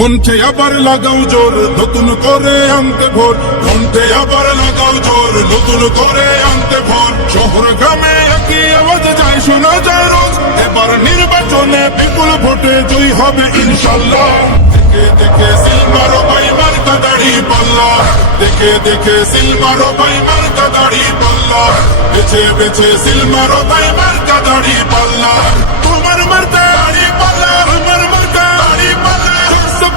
কণ্ঠে আবার লাগাও জোর, নতুন করে আনতে ভোর। কণ্ঠে আবার লাগাও জোর, নতুন করে আনতে ভোর। শহর গ্রামে একই আওয়াজ যায়, শোনা যায় রোজ। এবার নির্বাচনে বিপুল ভোটে জয়ী হবে ইনশাল্লাহ। দেখে দেখে সিলমারো ভাই মার্কা দাড়ি পাল্লা, দেখে দেখে সিলমারো ভাই মার্কা দাড়ি পাল্লা। বেছে বেছে সিলমারো ভাই মার্কা দাড়ি পাল্লা। তোমার মার্কা দাড়ি পাল্লা, আমার মার্কা দাড়ি পাল্লা।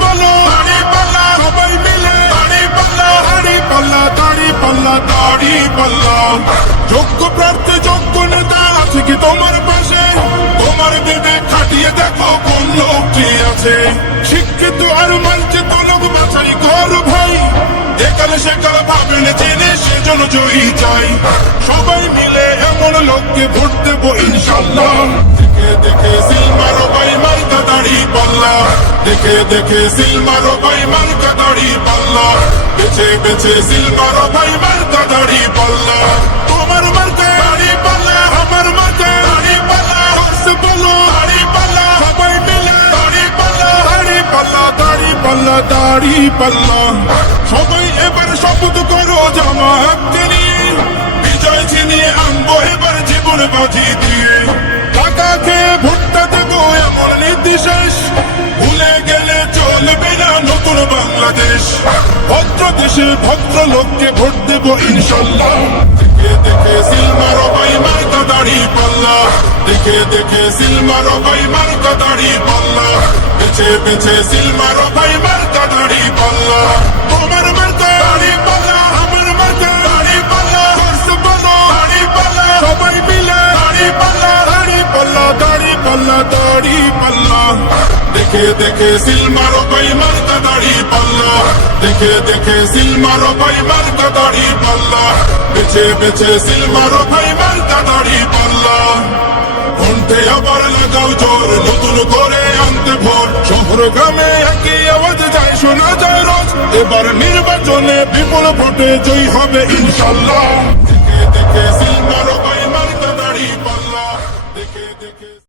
বলো দাড়ি পাল্লা, সবাই মিলে দাড়ি পাল্লা, দাড়ি পাল্লা, দাড়ি পাল্লা, দাড়ি পাল্লা। যোগ্য প্রার্থী যোগ্য নেতা আছে কি তোমার পাশে? তোমার বিবেক খাটিয়ে দেখো কোন লোকটি আছে। শিক্ষিত আর মানচিত লোক বাছাই করো ভাই, একালে সেকালে ভাবেন জেনে সেজন্য জয়ী চাই। সবাই মিলে এমন লোককে ভোট দেবো ইনশাল্লাহ। দেখে দেখে সিলমারো ভাই মার্কা দাড়ি পাল্লা, দেখে দেখে সিলমারো ভাই মার্কা দাড়ি পাল্লা। বেছে বেছে সিলমারো ভাই মার্কা দাড়ি পাল্লা। তোমার মার্কা দাড়ি পাল্লা, আমার মার্কা দাড়ি পাল্লা। বলো দাড়ি পাল্লা, সবাই মিলে দাড়ি পাল্লা, দাড়ি পাল্লা, দাড়ি পাল্লা, দাড়ি পাল্লা। সবাই এবার শপথ করো জামাতকে নিয়ে, বিজয় ছিনিয়ে আনবো এবার জীবন বাজি দিয়ে। টাকা খেয়ে ভোটটা দেবো এমন নীতি শেষ, ভুলে গেলে চলবে না নতুন বাংলাদেশ। ভদ্র দেশে ভদ্র লোককে ভোট দেবো ইনশাল্লাহ। দেখে দেখে সিলমারো ভাই মার্কা দাড়ি পাল্লা, দেখে দেখে সিলমারো ভাই মার্কা দাড়ি পাল্লা। বেছে বেছে সিলমারো ভাই মার্কা দাড়ি পাল্লা। তোমার মার্কা দাড়ি পাল্লা, আমার মার্কা দাড়ি পাল্লা। বলো দাড়ি পাল্লা, সবাই মিলে দাড়ি পাল্লা, দাড়ি পাল্লা, দাড়ি পাল্লা, দাড়ি পাল্লা। দেখে দেখে সিলমারো ভাই মার্কা দাড়ি পাল্লা, দেখে দেখে সিলমারো ভাই মার্কা দাড়ি পাল্লা। বেছে বেছে সিলমারো ভাই মার্কা দাড়ি পাল্লা। কণ্ঠে আবার লাগাও জোর, নতুন করে আনতে ভোর। শহর গ্রামে একই আওয়াজ যায়, শোনা যায় রোজ। এবার নির্বাচনে বিপুল ভোটে জয়ী হবে ইনশাল্লাহ। দেখে দেখে সিলমারো